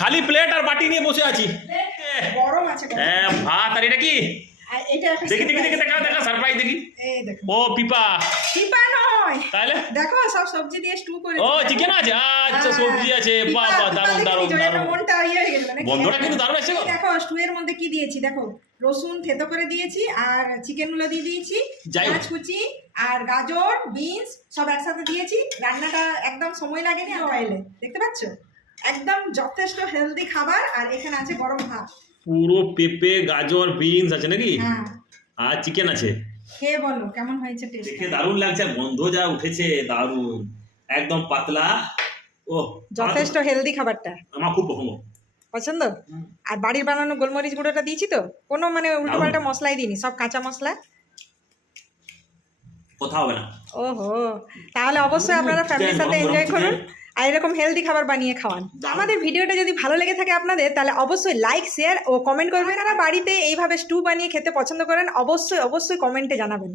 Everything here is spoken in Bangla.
খালি প্লেট আর বাটি নিয়ে বসে আছি। গরম আছে হ্যাঁ ভাত। আর এটা কি? এটা দেখি দেখি দেখি, দেখা দেখা সারপ্রাইজ দেখি। এই দেখো। ও পিপা। পিপা নয়, তাহলে দেখো সব সবজি দিয়ে স্টু করে। ও চিকেন আছে, আচ্ছা সবজি আছে। বাহ বাহ, দারুণ দারুণ দারুণ। মনটা ইয়ে হয়ে গেল নাকি? বন্ধুরা কিন্তু দারুণ আছে গো। দেখো স্টু এর মধ্যে কি দিয়েছি দেখো, রসুন থেতো করে দিয়েছি আর চিকেন গুলো দিয়ে দিয়েছি, যাই। পেঁয়াজ কুচি আর গাজর বিনস সব একসাথে দিয়েছি। রান্নাটা একদম সময় লাগেনি অয়েলে, দেখতে পাচ্ছ? একদম যথেষ্ট হেলদি খাবার। আর এখানে আছে গরম ভাত, পুরো পেঁপে গাজর বিনস আছে নাকি? হ্যাঁ। আর চিকেন আছে। খেয়ে বলো কেমন হয়েছে টেস্ট। দেখে দারুণ লাগছে, আর গন্ধ যা উঠেছে দারুণ, একদম পাতলা। ও যথেষ্ট হেলদি খাবারটা, আমার খুব পছন্দ। পছন্দ। আর বাড়ির বানানো গোলমরিচ গুঁড়োটা দিয়েছি তো, কোনো মানে উল্টো পাল্টা মশলাই দিইনি, সব কাঁচা মশলা। কথা হবে না। ওহো, তাহলে অবশ্যই আপনারা ফ্যামিলির সাথে এনজয় করুন আর এরকম হেলদি খাবার বানিয়ে খাওয়ান। আমাদের ভিডিওটা যদি ভালো লেগে থাকে আপনাদের, তাহলে অবশ্যই লাইক শেয়ার ও কমেন্ট করবেন। যারা বাড়িতে এইভাবে স্টু বানিয়ে খেতে পছন্দ করেন অবশ্যই অবশ্যই কমেন্টে জানাবেন।